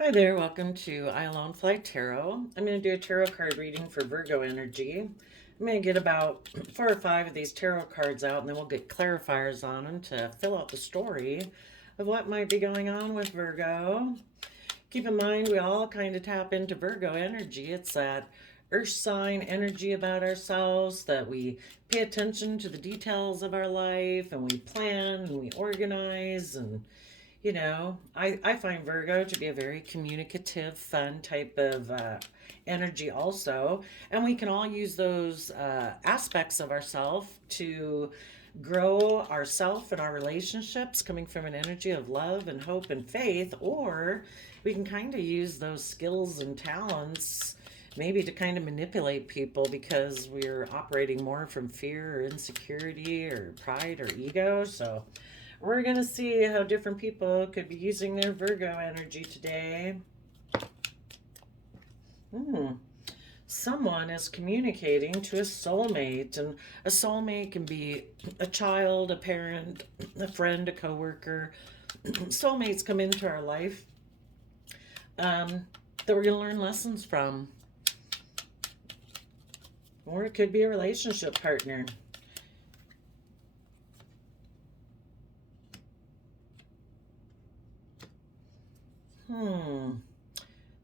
Hi there, welcome to I Alone Fly Tarot. I'm going to do a tarot card reading for Virgo energy. I'm going to get about 4 or 5 of these tarot cards out, and then we'll get clarifiers on them to fill out the story of what might be going on with Virgo. Keep in mind, we all kind of tap into Virgo energy. It's that earth sign energy about ourselves, that we pay attention to the details of our life, and we plan and we organize, and I find Virgo to be a very communicative, fun type of energy also. And we can all use those aspects of ourself to grow ourself and our relationships coming from an energy of love and hope and faith. Or we can kind of use those skills and talents maybe to kind of manipulate people because we're operating more from fear or insecurity or pride or ego. So we're going to see how different people could be using their Virgo energy today. Someone is communicating to a soulmate, and a soulmate can be a child, a parent, a friend, a coworker. Soulmates come into our life that we're going to learn lessons from. Or it could be a relationship partner.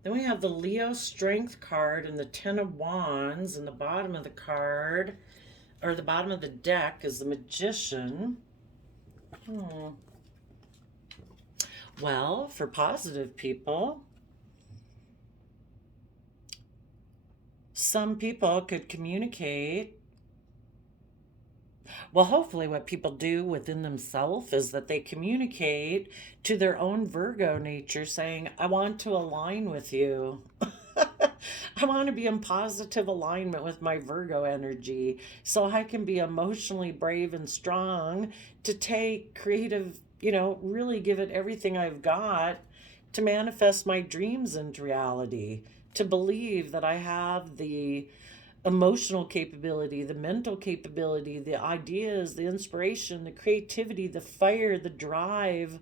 Then we have the Leo Strength card and the Ten of Wands, and the bottom of the card, or the bottom of the deck, is the Magician. Well, for positive people, some people could communicate. Well, hopefully what people do within themselves is that they communicate to their own Virgo nature saying, I want to align with you. I want to be in positive alignment with my Virgo energy so I can be emotionally brave and strong to take creative, really give it everything I've got to manifest my dreams into reality, to believe that I have the emotional capability, the mental capability, the ideas, the inspiration, the creativity, the fire, the drive,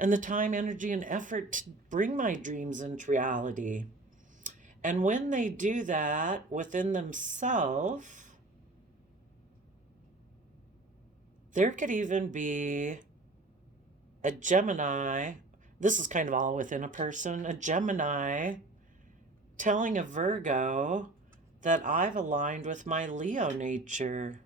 and the time, energy, and effort to bring my dreams into reality. And when they do that within themselves, there could even be a Gemini. This is kind of all within a person. A Gemini telling a Virgo that I've aligned with my Leo nature.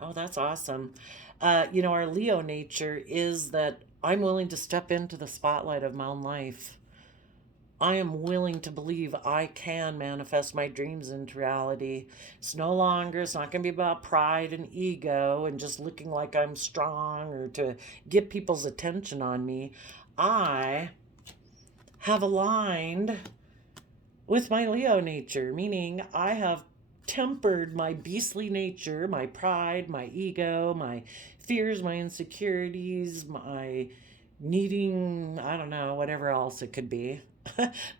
Oh, that's awesome. Our Leo nature is that I'm willing to step into the spotlight of my own life. I am willing to believe I can manifest my dreams into reality. It's not going to be about pride and ego and just looking like I'm strong or to get people's attention on me. I have aligned with my Leo nature, meaning I have tempered my beastly nature, my pride, my ego, my fears, my insecurities, my needing, I don't know, whatever else it could be.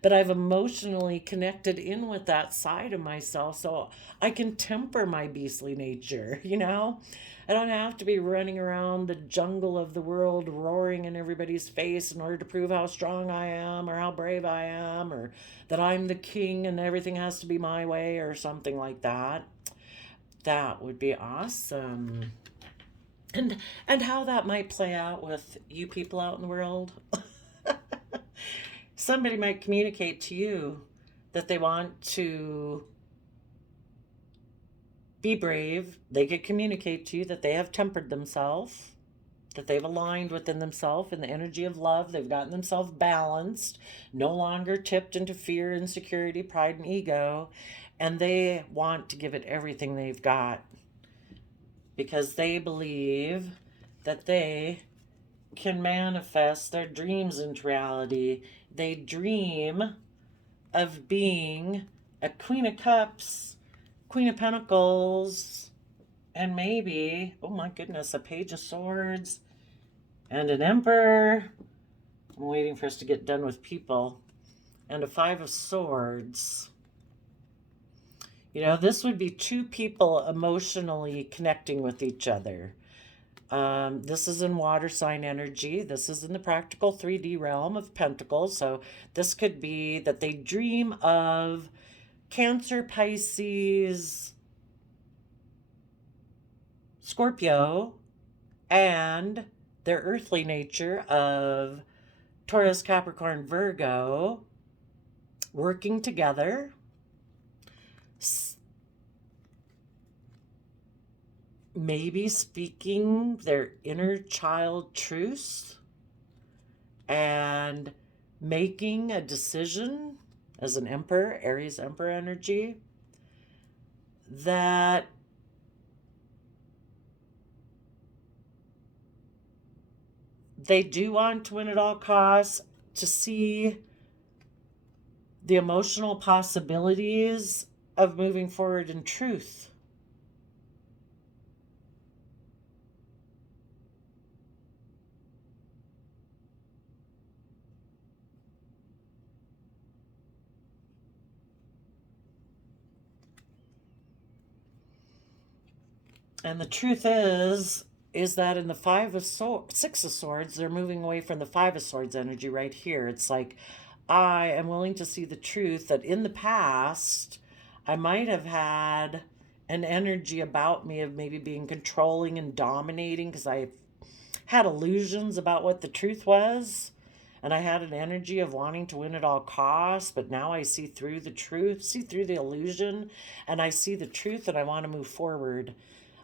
But I've emotionally connected in with that side of myself so I can temper my beastly nature, I don't have to be running around the jungle of the world roaring in everybody's face in order to prove how strong I am or how brave I am or that I'm the king and everything has to be my way or something like that. That would be awesome. And how that might play out with you people out in the world. Somebody might communicate to you that they want to be brave. They could communicate to you that they have tempered themselves, that they've aligned within themselves in the energy of love. They've gotten themselves balanced, no longer tipped into fear, insecurity, pride, and ego. And they want to give it everything they've got because they believe that they can manifest their dreams into reality. They dream of being a Queen of Cups, Queen of Pentacles, and maybe, oh my goodness, a Page of Swords and an Emperor. I'm waiting for us to get done with people. And a Five of Swords. This would be two people emotionally connecting with each other. This is in water sign energy. This is in the practical 3D realm of Pentacles. So this could be that they dream of Cancer, Pisces, Scorpio, and their earthly nature of Taurus, Capricorn, Virgo working together. Maybe speaking their inner child truths and making a decision as an emperor, Aries emperor energy, that they do want to win at all costs, to see the emotional possibilities of moving forward in truth. And the truth is that in the Six of Swords, they're moving away from the Five of Swords energy right here. It's like, I am willing to see the truth that in the past, I might have had an energy about me of maybe being controlling and dominating because I had illusions about what the truth was. And I had an energy of wanting to win at all costs, but now I see through the truth, see through the illusion, and I see the truth, and I want to move forward.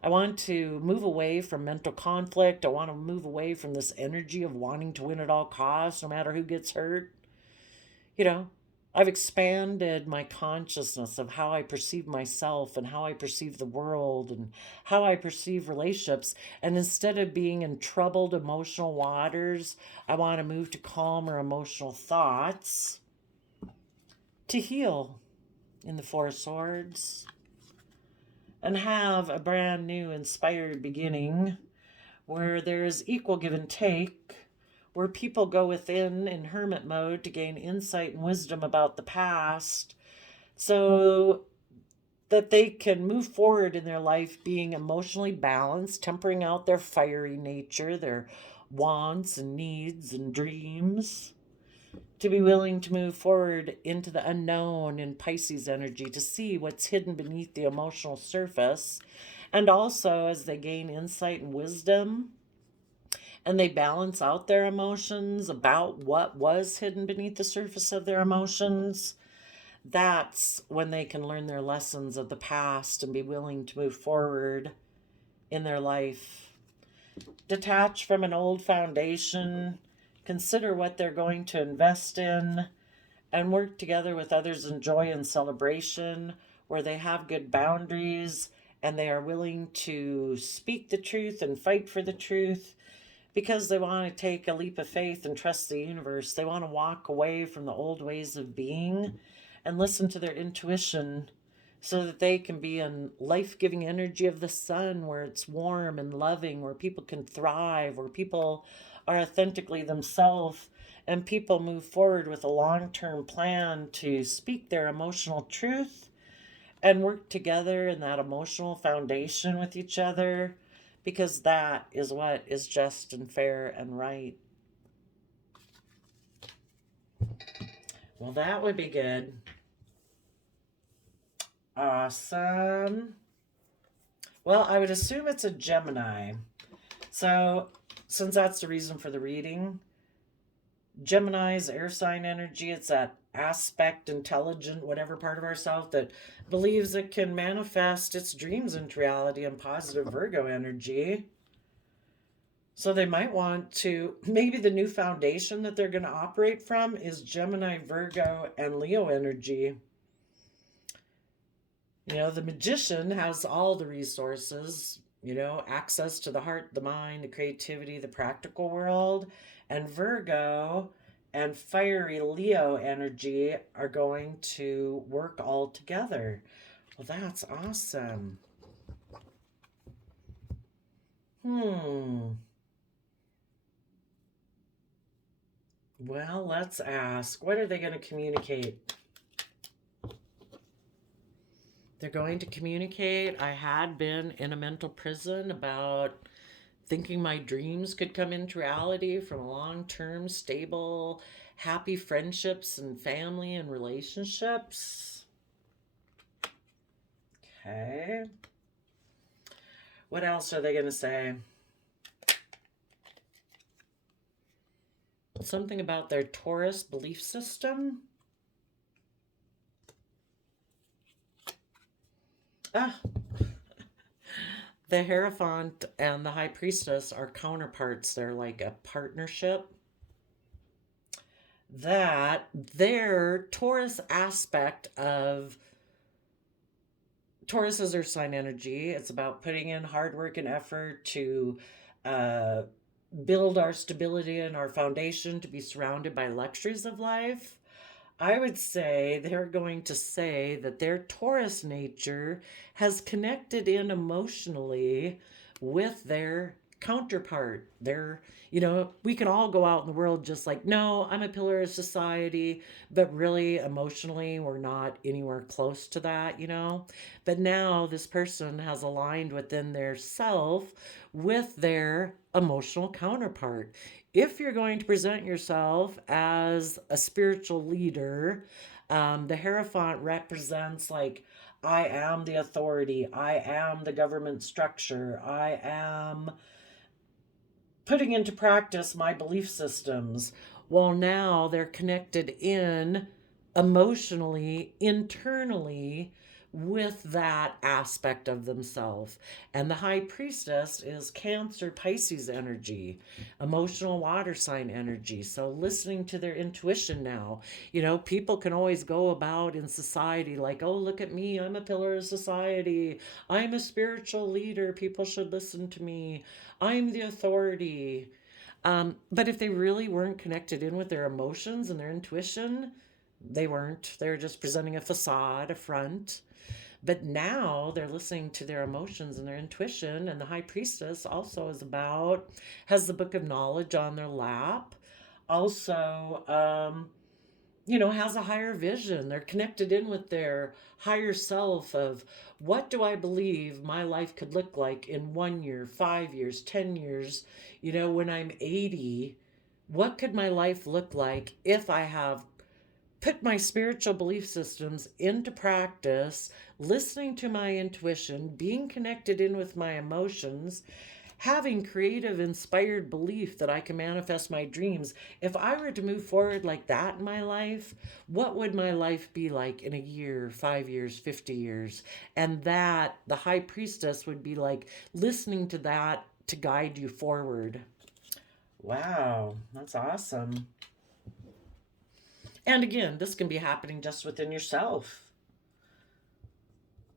I want to move away from mental conflict. I want to move away from this energy of wanting to win at all costs, no matter who gets hurt. I've expanded my consciousness of how I perceive myself and how I perceive the world and how I perceive relationships. And instead of being in troubled emotional waters, I want to move to calmer emotional thoughts to heal in the Four of Swords and have a brand new inspired beginning where there is equal give and take, where people go within in hermit mode to gain insight and wisdom about the past so that they can move forward in their life being emotionally balanced, tempering out their fiery nature, their wants and needs and dreams, to be willing to move forward into the unknown in Pisces energy, to see what's hidden beneath the emotional surface. And also, as they gain insight and wisdom and they balance out their emotions about what was hidden beneath the surface of their emotions, that's when they can learn their lessons of the past and be willing to move forward in their life. Detach from an old foundation, consider what they're going to invest in, and work together with others in joy and celebration, where they have good boundaries and they are willing to speak the truth and fight for the truth because they want to take a leap of faith and trust the universe. They want to walk away from the old ways of being and listen to their intuition so that they can be in life-giving energy of the sun, where it's warm and loving, where people can thrive, where people are authentically themselves, and people move forward with a long-term plan to speak their emotional truth and work together in that emotional foundation with each other, because that is what is just and fair and right. Well, that would be good. Awesome. Well, I would assume it's a Gemini. So, since that's the reason for the reading, Gemini's air sign energy, it's that aspect, intelligent, whatever part of ourselves that believes it can manifest its dreams into reality, and positive Virgo energy. So they might want to, maybe the new foundation that they're going to operate from is Gemini, Virgo, and Leo energy. The Magician has all the resources, access to the heart, the mind, the creativity, the practical world. And Virgo and fiery Leo energy are going to work all together. Well, that's awesome. Well, let's ask, what are they going to communicate? They're going to communicate, I had been in a mental prison about thinking my dreams could come into reality from long-term, stable, happy friendships and family and relationships. Okay. What else are they going to say? Something about their Taurus belief system. Ah, the Hierophant and the High Priestess are counterparts. They're like a partnership. That their Taurus aspect of Taurus is earth sign energy. It's about putting in hard work and effort to uh, build our stability and our foundation to be surrounded by luxuries of life. I would say they're going to say that their Taurus nature has connected in emotionally with their counterpart. We can all go out in the world just like, no, I'm a pillar of society, but really emotionally, we're not anywhere close to that. But now this person has aligned within their self with their emotional counterpart. If you're going to present yourself as a spiritual leader, the Hierophant represents like, I am the authority, I am the government structure, I am putting into practice my belief systems. Well, now they're connected in emotionally, internally with that aspect of themselves. And the High Priestess is Cancer, Pisces energy, emotional water sign energy. So listening to their intuition now. People can always go about in society like, oh, look at me, I'm a pillar of society, I'm a spiritual leader, people should listen to me, I'm the authority. But if they really weren't connected in with their emotions and their intuition, they weren't. They were just presenting a facade, a front. But now they're listening to their emotions and their intuition. And the High Priestess also has the book of knowledge on their lap. Also, has a higher vision. They're connected in with their higher self of, what do I believe my life could look like in 1 year, 5 years, 10 years, when I'm 80? What could my life look like if I have put my spiritual belief systems into practice, listening to my intuition, being connected in with my emotions, having creative, inspired belief that I can manifest my dreams? If I were to move forward like that in my life, what would my life be like in a year, 5 years, 50 years? And that the High Priestess would be like listening to that to guide you forward. Wow, that's awesome. And again, this can be happening just within yourself.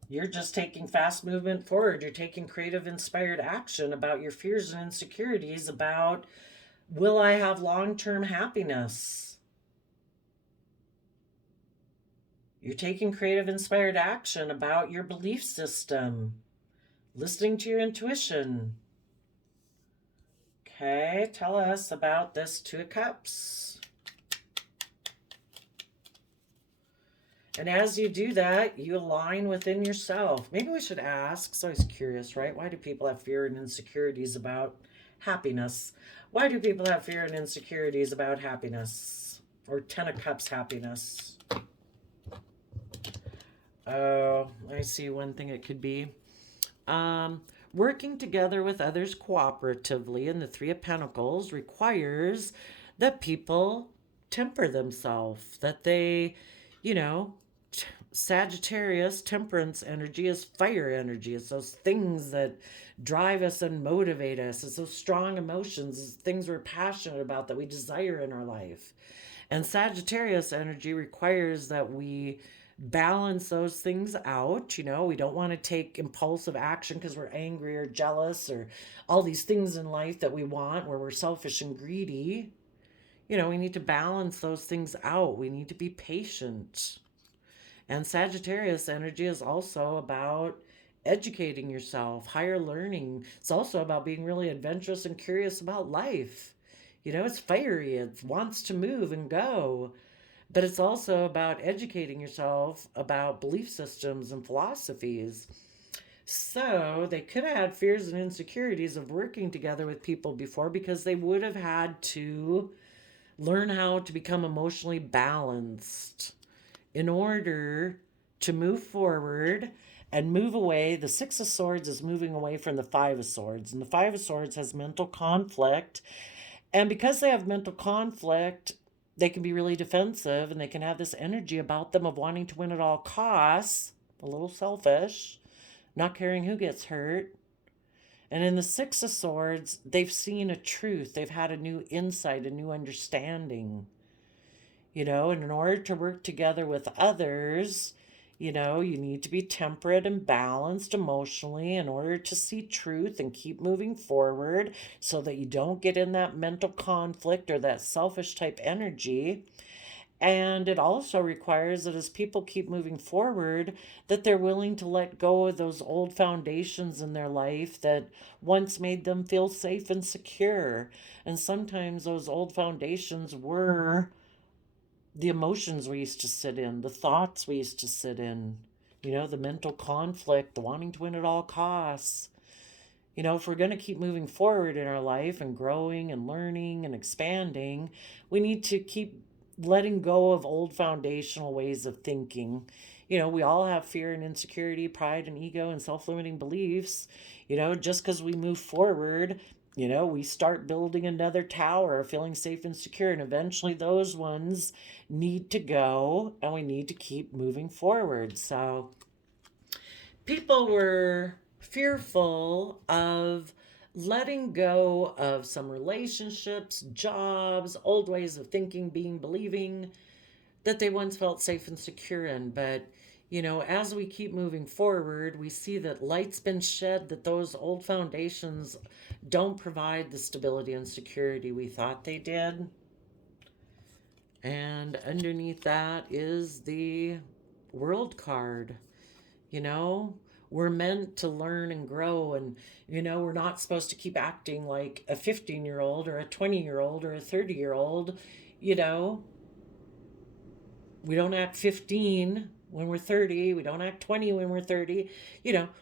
You're just taking fast movement forward. You're taking creative, inspired action about your fears and insecurities about, will I have long-term happiness? You're taking creative, inspired action about your belief system, listening to your intuition. Okay, tell us about this Two of Cups. And as you do that, you align within yourself. Maybe we should ask, so I was curious, right? Why do people have fear and insecurities about happiness? Why do people have fear and insecurities about happiness? Or Ten of Cups happiness? Oh, I see one thing it could be. Working together with others cooperatively in the Three of Pentacles requires that people temper themselves, that they, Sagittarius, temperance energy is fire energy. It's those things that drive us and motivate us. It's those strong emotions, it's things we're passionate about that we desire in our life. And Sagittarius energy requires that we balance those things out. We don't want to take impulsive action because we're angry or jealous or all these things in life that we want where we're selfish and greedy. We need to balance those things out. We need to be patient. And Sagittarius energy is also about educating yourself, higher learning. It's also about being really adventurous and curious about life. It's fiery, it wants to move and go. But it's also about educating yourself about belief systems and philosophies. So they could have had fears and insecurities of working together with people before because they would have had to learn how to become emotionally balanced in order to move forward and move away. The Six of Swords is moving away from the Five of Swords, and the Five of Swords has mental conflict. And because they have mental conflict, they can be really defensive and they can have this energy about them of wanting to win at all costs, a little selfish, not caring who gets hurt. And in the Six of Swords, they've seen a truth. They've had a new insight, a new understanding. And in order to work together with others, you need to be temperate and balanced emotionally in order to see truth and keep moving forward so that you don't get in that mental conflict or that selfish type energy. And it also requires that as people keep moving forward, that they're willing to let go of those old foundations in their life that once made them feel safe and secure. And sometimes those old foundations were the emotions we used to sit in, the thoughts we used to sit in, the mental conflict, the wanting to win at all costs. If we're going to keep moving forward in our life and growing and learning and expanding, we need to keep letting go of old foundational ways of thinking. We all have fear and insecurity, pride and ego and self-limiting beliefs. Just because we move forward, we start building another tower, feeling safe and secure, and eventually those ones need to go and we need to keep moving forward. So people were fearful of letting go of some relationships, jobs, old ways of thinking, believing that they once felt safe and secure in. But as we keep moving forward, we see that light's been shed, that those old foundations don't provide the stability and security we thought they did. And underneath that is the World card. We're meant to learn and grow, and we're not supposed to keep acting like a 15-year-old or a 20-year-old or a 30-year-old. We don't act 15 when we're 30. We don't act 20 when we're 30.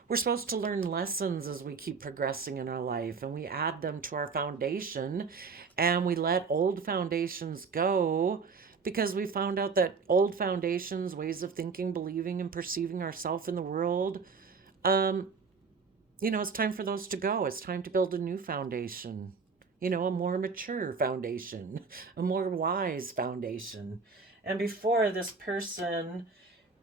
We're supposed to learn lessons as we keep progressing in our life, and we add them to our foundation, and we let old foundations go because we found out that old foundations, ways of thinking, believing, and perceiving ourselves in the world, it's time for those to go. It's time to build a new foundation, a more mature foundation, a more wise foundation. And before, this person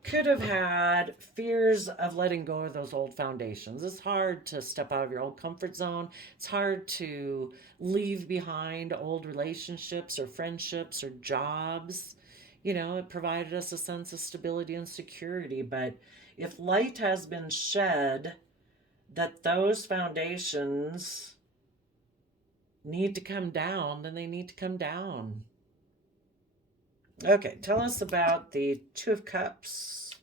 could have had fears of letting go of those old foundations. It's hard to step out of your old comfort zone. It's hard to leave behind old relationships or friendships or jobs. It provided us a sense of stability and security. But if light has been shed, that those foundations need to come down, then they need to come down. Okay, tell us about the Two of Cups.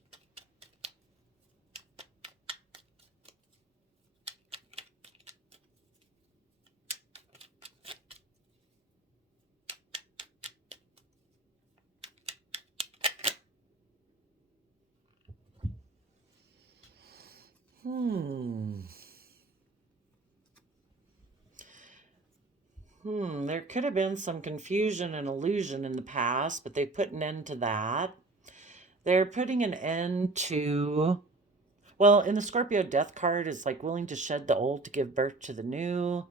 There could have been some confusion and illusion in the past, but they put an end to that. They're putting an end to, well, in the Scorpio death card, it's like willing to shed the old to give birth to the new.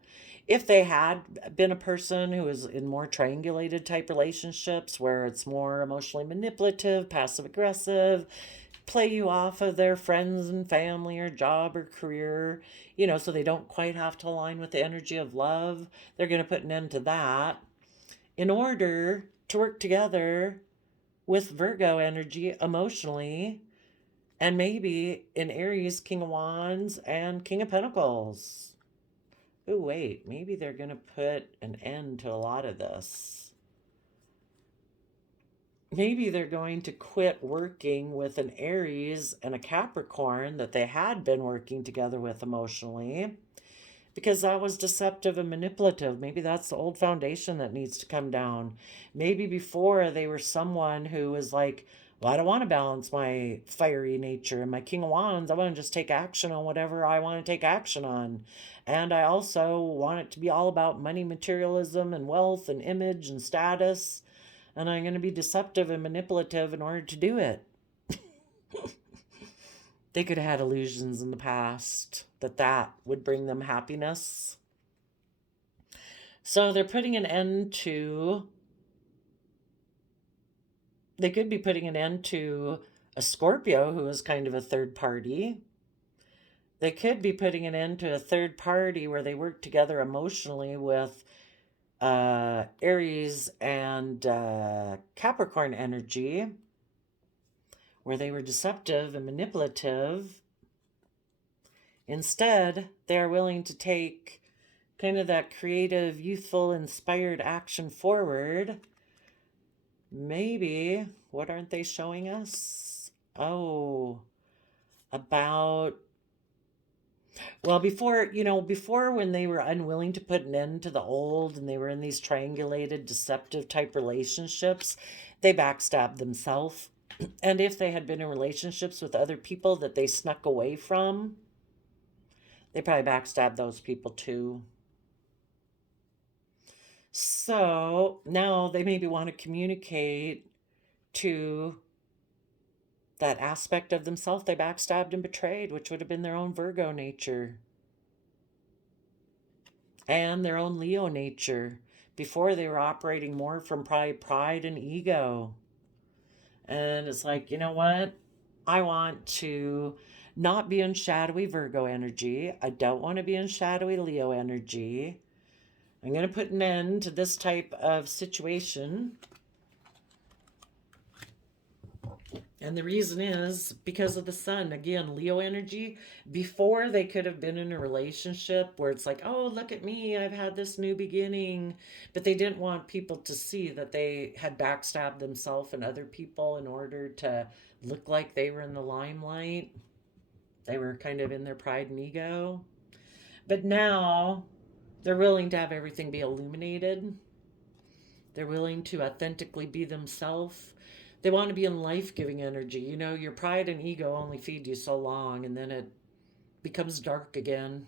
If they had been a person who is in more triangulated type relationships where it's more emotionally manipulative, passive aggressive, play you off of their friends and family or job or career, so they don't quite have to align with the energy of love, they're going to put an end to that in order to work together with Virgo energy emotionally, and maybe in Aries, King of Wands and King of Pentacles. Oh, wait, maybe they're going to put an end to a lot of this. Maybe they're going to quit working with an Aries and a Capricorn that they had been working together with emotionally, because that was deceptive and manipulative. Maybe that's the old foundation that needs to come down. Maybe before they were someone who was like Well, I don't want to balance my fiery nature. And my King of Wands, I want to just take action on whatever I want to take action on. And I also want it to be all about money, materialism, and wealth, and image, and status. And I'm going to be deceptive and manipulative in order to do it. They could have had illusions in the past that would bring them happiness. So they're putting an end to, they could be putting an end to a Scorpio who is kind of a third party. They could be putting an end to a third party where they work together emotionally with Aries and Capricorn energy, where they were deceptive and manipulative. Instead, they are willing to take kind of that creative, youthful, inspired action forward. Maybe, what aren't they showing us? Oh, about, well, before when they were unwilling to put an end to the old and they were in these triangulated, deceptive type relationships, they backstabbed themselves. And if they had been in relationships with other people that they snuck away from, they probably backstabbed those people too. So now they maybe want to communicate to that aspect of themselves they backstabbed and betrayed, which would have been their own Virgo nature and their own Leo nature. Before, they were operating more from pride and ego. And it's like, you know what? I want to not be in shadowy Virgo energy. I don't want to be in shadowy Leo energy. I'm going to put an end to this type of situation. And the reason is because of the sun. Again, Leo energy, before they could have been in a relationship where it's like, oh, look at me, I've had this new beginning. But they didn't want people to see that they had backstabbed themselves and other people in order to look like they were in the limelight. They were kind of in their pride and ego. But now they're willing to have everything be illuminated. They're willing to authentically be themselves. They want to be in life-giving energy. Your pride and ego only feed you so long, and then it becomes dark again.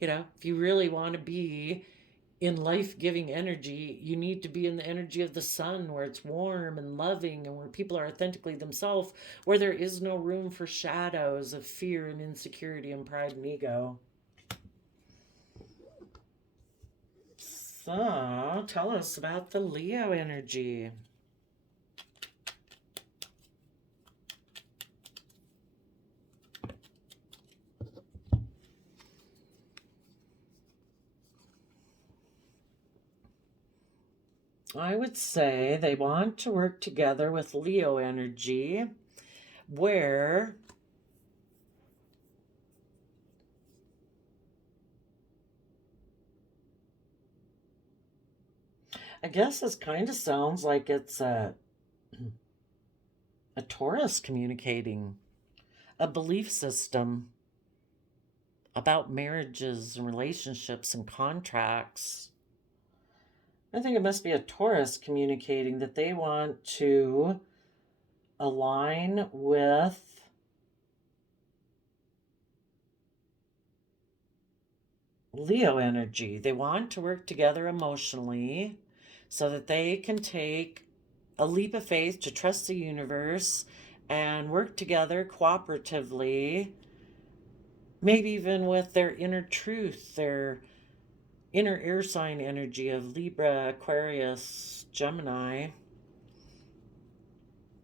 If you really want to be in life-giving energy, you need to be in the energy of the sun, where it's warm and loving and where people are authentically themselves, where there is no room for shadows of fear and insecurity and pride and ego. So, tell us about the Leo energy. I would say they want to work together with Leo energy, where I guess this kind of sounds like it's a Taurus communicating, a belief system about marriages and relationships and contracts. I think it must be a Taurus communicating that they want to align with Leo energy. They want to work together emotionally so that they can take a leap of faith to trust the universe and work together cooperatively, maybe even with their inner truth, their inner air sign energy of Libra, Aquarius, Gemini,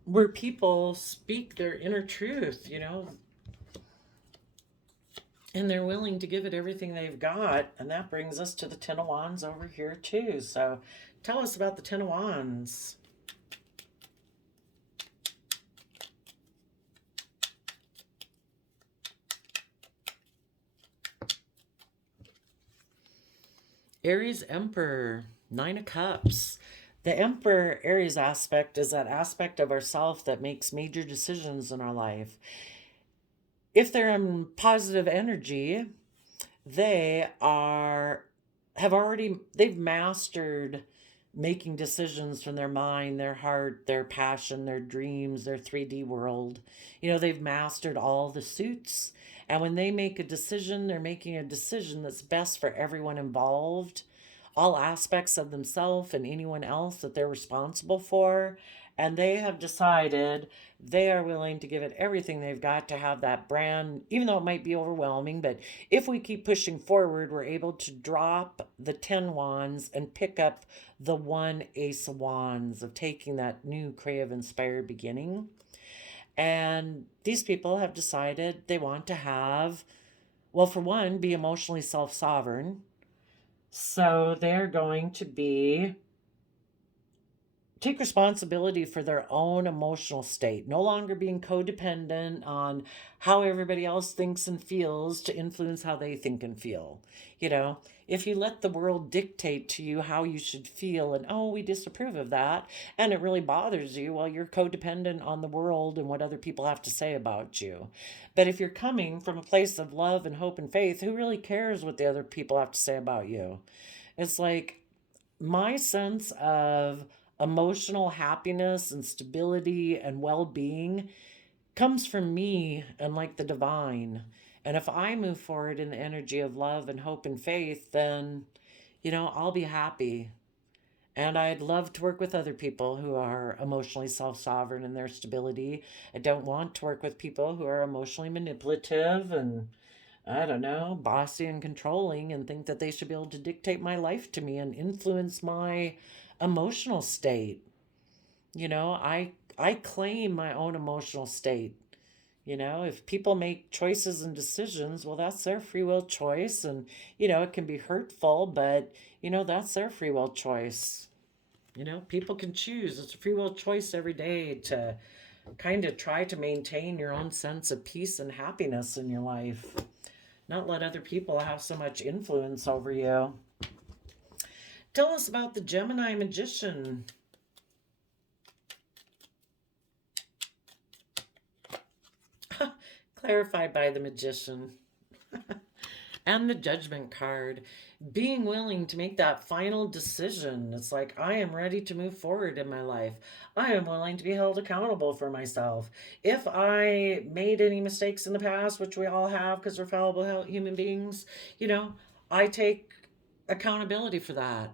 where people speak their inner truth, and they're willing to give it everything they've got. And that brings us to the Ten of Wands over here too. So tell us about the Ten of Wands. Aries Emperor, Nine of Cups. The Emperor Aries aspect is that aspect of ourself that makes major decisions in our life. If they're in positive energy, they've mastered making decisions from their mind, their heart, their passion, their dreams, their 3D world. They've mastered all the suits. And when they make a decision, they're making a decision that's best for everyone involved, all aspects of themselves and anyone else that they're responsible for. And they have decided they are willing to give it everything they've got to have that brand, even though it might be overwhelming. But if we keep pushing forward, we're able to drop the 10 wands and pick up the one ace of wands of taking that new creative inspired beginning. And these people have decided they want to have, well, for one, be emotionally self-sovereign. So they're going to take responsibility for their own emotional state, no longer being codependent on how everybody else thinks and feels to influence how they think and feel. If you let the world dictate to you how you should feel and, oh, we disapprove of that, and it really bothers you, well, you're codependent on the world and what other people have to say about you. But if you're coming from a place of love and hope and faith, who really cares what the other people have to say about you? It's like my sense of emotional happiness and stability and well-being comes from me and like the divine. And if I move forward in the energy of love and hope and faith, then I'll be happy. And I'd love to work with other people who are emotionally self-sovereign in their stability. I don't want to work with people who are emotionally manipulative and, I don't know, bossy and controlling and think that they should be able to dictate my life to me and influence my emotional state. I claim my own emotional state. If people make choices and decisions, well, that's their free will choice. And, it can be hurtful, but, that's their free will choice. People can choose. It's a free will choice every day to kind of try to maintain your own sense of peace and happiness in your life. Not let other people have so much influence over you. Tell us about the Gemini Magician. Clarified by the Magician. And the Judgment card. Being willing to make that final decision. It's like, I am ready to move forward in my life. I am willing to be held accountable for myself. If I made any mistakes in the past, which we all have because we're fallible human beings, I take accountability for that.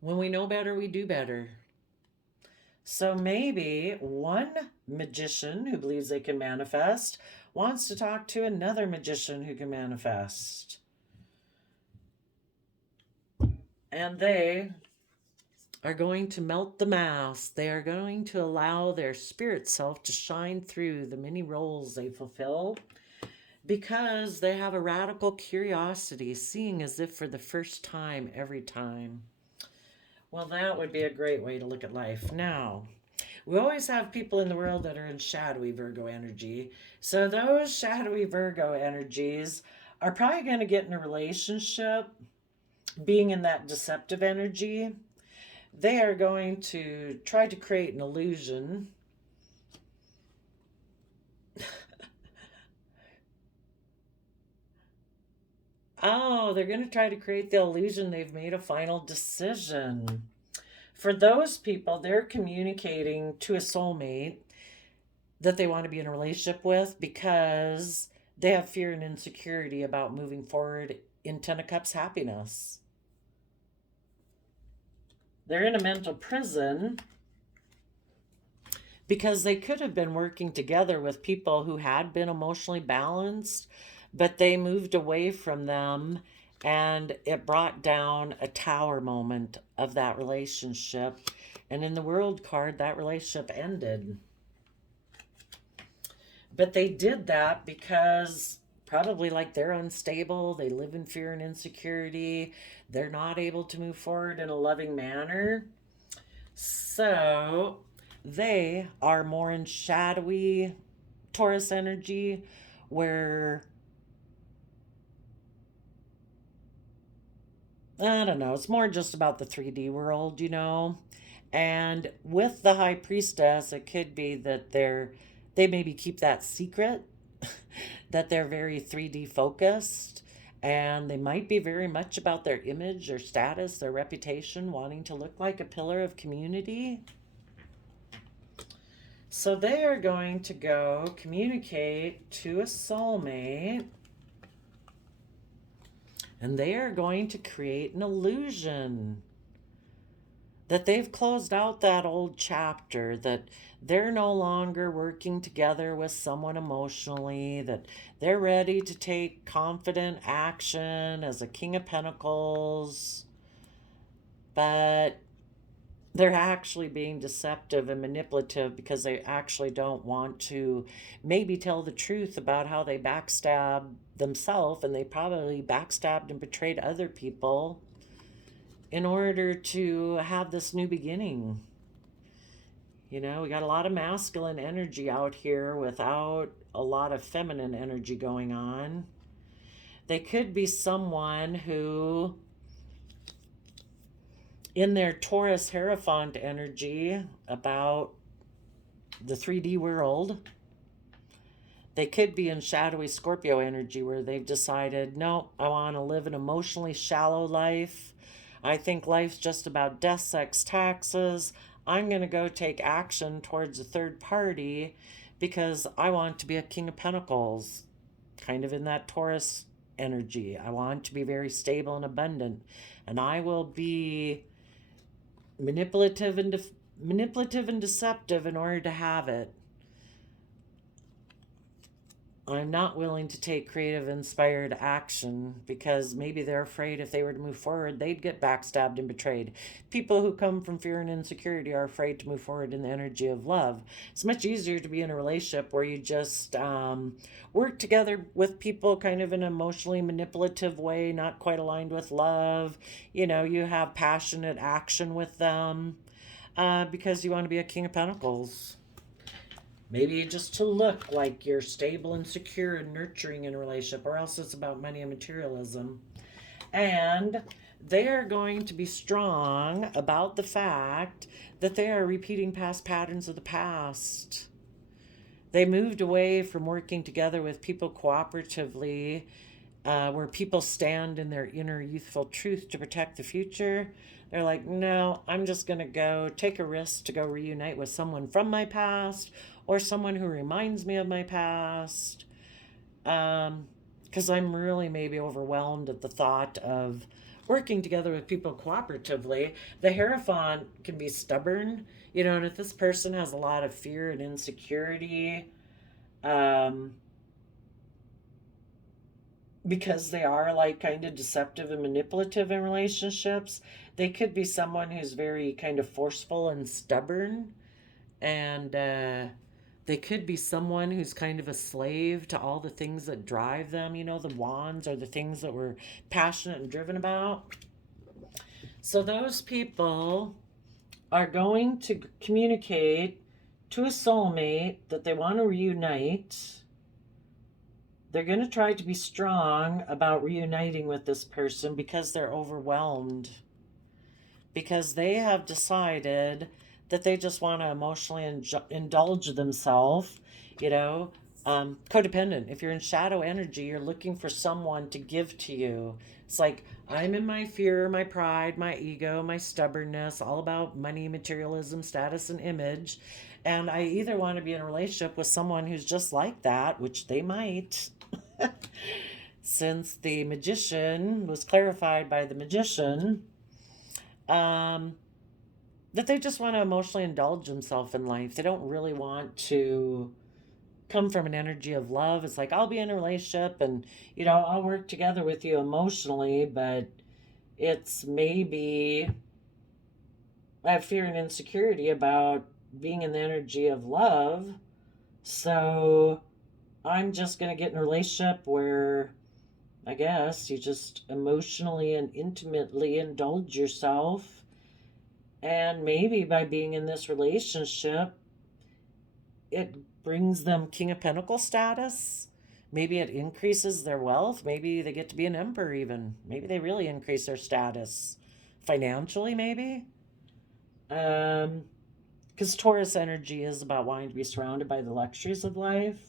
When we know better, we do better. So maybe one magician who believes they can manifest wants to talk to another magician who can manifest. And they are going to melt the mask. They are going to allow their spirit self to shine through the many roles they fulfill because they have a radical curiosity, seeing as if for the first time every time. Well, that would be a great way to look at life. Now, we always have people in the world that are in shadowy Virgo energy. So those shadowy Virgo energies are probably going to get in a relationship being in that deceptive energy. They are going to try to create an illusion. Oh, they're going to try to create the illusion they've made a final decision. For those people, they're communicating to a soulmate that they want to be in a relationship with because they have fear and insecurity about moving forward in Ten of Cups happiness. They're in a mental prison because they could have been working together with people who had been emotionally balanced, but they moved away from them, and it brought down a tower moment of that relationship. And in the World card, that relationship ended. But they did that because probably like they're unstable, they live in fear and insecurity, they're not able to move forward in a loving manner. So they are more in shadowy Taurus energy where, I don't know, it's more just about the 3D world, And with the High Priestess, it could be that they maybe keep that secret, that they're very 3D focused, And they might be very much about their image, their status, their reputation, wanting to look like a pillar of community. So they are going to go communicate to a soulmate, and they are going to create an illusion that they've closed out that old chapter, that they're no longer working together with someone emotionally, that they're ready to take confident action as a King of Pentacles, but they're actually being deceptive and manipulative because they actually don't want to maybe tell the truth about how they backstabbed themselves, and they probably backstabbed and betrayed other people in order to have this new beginning. You know, we got a lot of masculine energy out here without a lot of feminine energy going on. They could be someone who, in their Taurus Hierophant energy about the 3D world, they could be in shadowy Scorpio energy where they've decided, no, I want to live an emotionally shallow life. I think life's just about death, sex, taxes. I'm going to go take action towards a third party because I want to be a King of Pentacles, kind of in that Taurus energy. I want to be very stable and abundant, and I will be manipulative and deceptive in order to have it. I'm not willing to take creative, inspired action because maybe they're afraid if they were to move forward, they'd get backstabbed and betrayed. People who come from fear and insecurity are afraid to move forward in the energy of love. It's much easier to be in a relationship where you just work together with people kind of in an emotionally manipulative way, not quite aligned with love. You know, you have passionate action with them because you want to be a King of Pentacles. Maybe just to look like you're stable and secure and nurturing in a relationship, or else it's about money and materialism. And they are going to be strong about the fact that they are repeating past patterns of the past. They moved away from working together with people cooperatively, where people stand in their inner youthful truth to protect the future. They're like, no, I'm just going to go take a risk to go reunite with someone from my past or someone who reminds me of my past. Because I'm really maybe overwhelmed at the thought of working together with people cooperatively. The Hierophant can be stubborn, you know, and if this person has a lot of fear and insecurity, because they are like kind of deceptive and manipulative in relationships, they could be someone who's very kind of forceful and stubborn, and they could be someone who's kind of a slave to all the things that drive them, you know, the wands or the things that we're passionate and driven about. So those people are going to communicate to a soulmate that they want to reunite. They're going to try to be strong about reuniting with this person because they're overwhelmed. Because they have decided that they just want to emotionally indulge themselves, you know. Codependent. If you're in shadow energy, you're looking for someone to give to you. It's like, I'm in my fear, my pride, my ego, my stubbornness, all about money, materialism, status, and image. And I either want to be in a relationship with someone who's just like that, which they might, since the Magician was clarified by the Magician, that they just want to emotionally indulge themselves in life. They don't really want to come from an energy of love. It's like, I'll be in a relationship and, you know, I'll work together with you emotionally, but it's maybe I have fear and insecurity about being in the energy of love. So I'm just going to get in a relationship where I guess you just emotionally and intimately indulge yourself. And maybe by being in this relationship, it brings them King of Pentacles status. Maybe it increases their wealth. Maybe they get to be an emperor even. Maybe they really increase their status financially, maybe. Because Taurus energy is about wanting to be surrounded by the luxuries of life.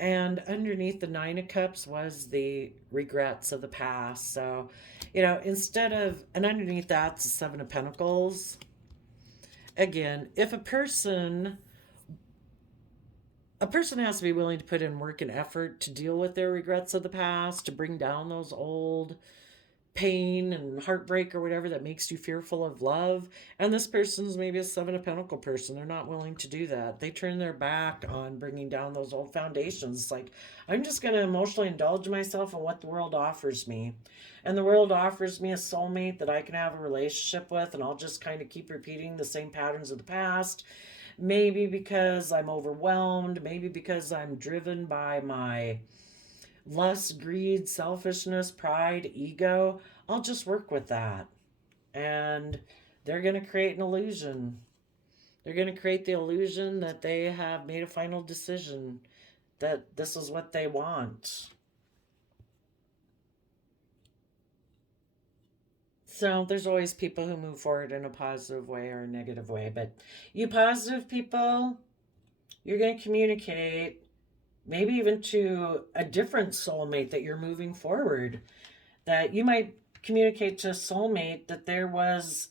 And underneath the Nine of Cups was the regrets of the past. So, instead of, and underneath that's the Seven of Pentacles. Again, if a person has to be willing to put in work and effort to deal with their regrets of the past, to bring down those old pain and heartbreak or whatever that makes you fearful of love. And this person's maybe a Seven of Pentacle person. They're not willing to do that. They turn their back on bringing down those old foundations. It's like, I'm just going to emotionally indulge myself in what the world offers me. And the world offers me a soulmate that I can have a relationship with, and I'll just kind of keep repeating the same patterns of the past. Maybe because I'm overwhelmed, maybe because I'm driven by my lust, greed, selfishness, pride, ego. I'll just work with that. And they're going to create an illusion. They're going to create the illusion that they have made a final decision, that this is what they want. So there's always people who move forward in a positive way or a negative way. But you positive people, you're going to communicate maybe even to a different soulmate that you're moving forward. That you might communicate to a soulmate that there was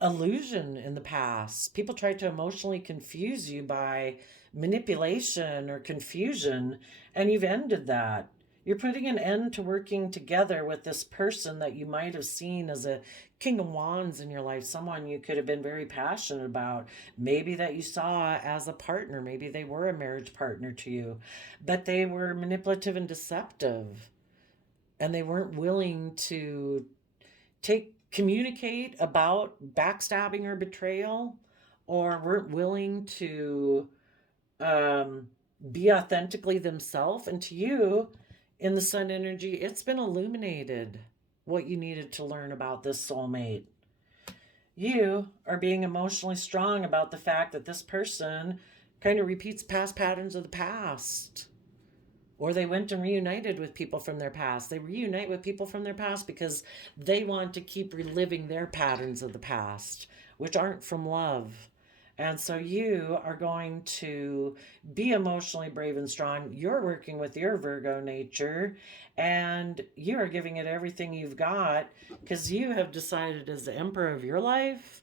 illusion in the past. People tried to emotionally confuse you by manipulation or confusion, and you've ended that. You're putting an end to working together with this person that you might have seen as a King of Wands in your life, someone you could have been very passionate about, maybe that you saw as a partner, maybe they were a marriage partner to you, but they were manipulative and deceptive, and they weren't willing to communicate about backstabbing or betrayal, or weren't willing to be authentically themselves. And to you, in the sun energy, it's been illuminated what you needed to learn about this soulmate. You are being emotionally strong about the fact that this person kind of repeats past patterns of the past. Or they went and reunited with people from their past. They reunite with people from their past because they want to keep reliving their patterns of the past, which aren't from love. And so you are going to be emotionally brave and strong. You're working with your Virgo nature, and you are giving it everything you've got, because you have decided as the emperor of your life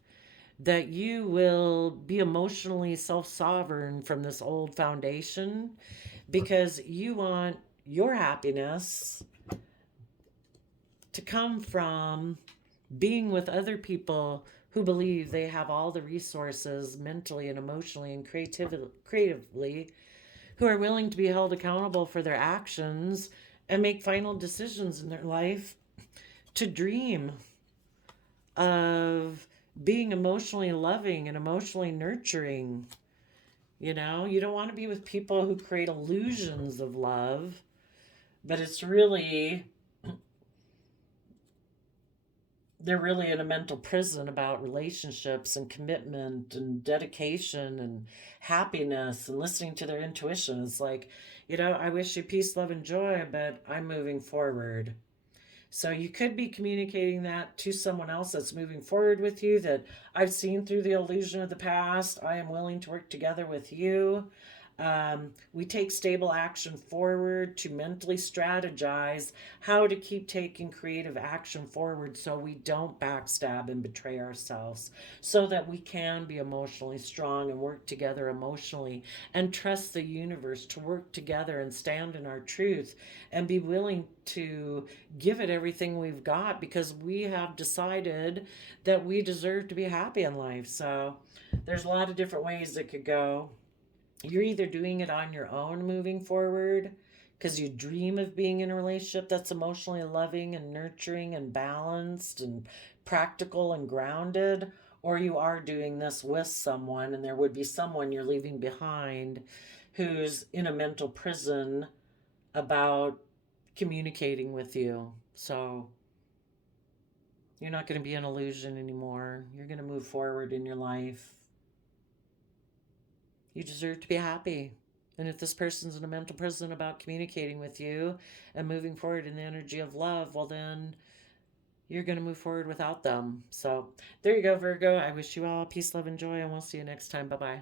that you will be emotionally self-sovereign from this old foundation, because you want your happiness to come from being with other people who believe they have all the resources mentally and emotionally and creatively, who are willing to be held accountable for their actions and make final decisions in their life, to dream of being emotionally loving and emotionally nurturing. You don't want to be with people who create illusions of love, but they're really in a mental prison about relationships and commitment and dedication and happiness and listening to their intuition. It's like, I wish you peace, love, and joy, but I'm moving forward. So you could be communicating that to someone else that's moving forward with you, that I've seen through the illusion of the past. I am willing to work together with you. We take stable action forward to mentally strategize how to keep taking creative action forward, so we don't backstab and betray ourselves, so that we can be emotionally strong and work together emotionally and trust the universe to work together and stand in our truth and be willing to give it everything we've got, because we have decided that we deserve to be happy in life. So there's a lot of different ways it could go. You're either doing it on your own moving forward because you dream of being in a relationship that's emotionally loving and nurturing and balanced and practical and grounded, or you are doing this with someone, and there would be someone you're leaving behind who's in a mental prison about communicating with you. So you're not going to be an illusion anymore. You're going to move forward in your life. You deserve to be happy. And if this person's in a mental prison about communicating with you and moving forward in the energy of love, well, then you're going to move forward without them. So there you go, Virgo. I wish you all peace, love, and joy, and we'll see you next time. Bye-bye.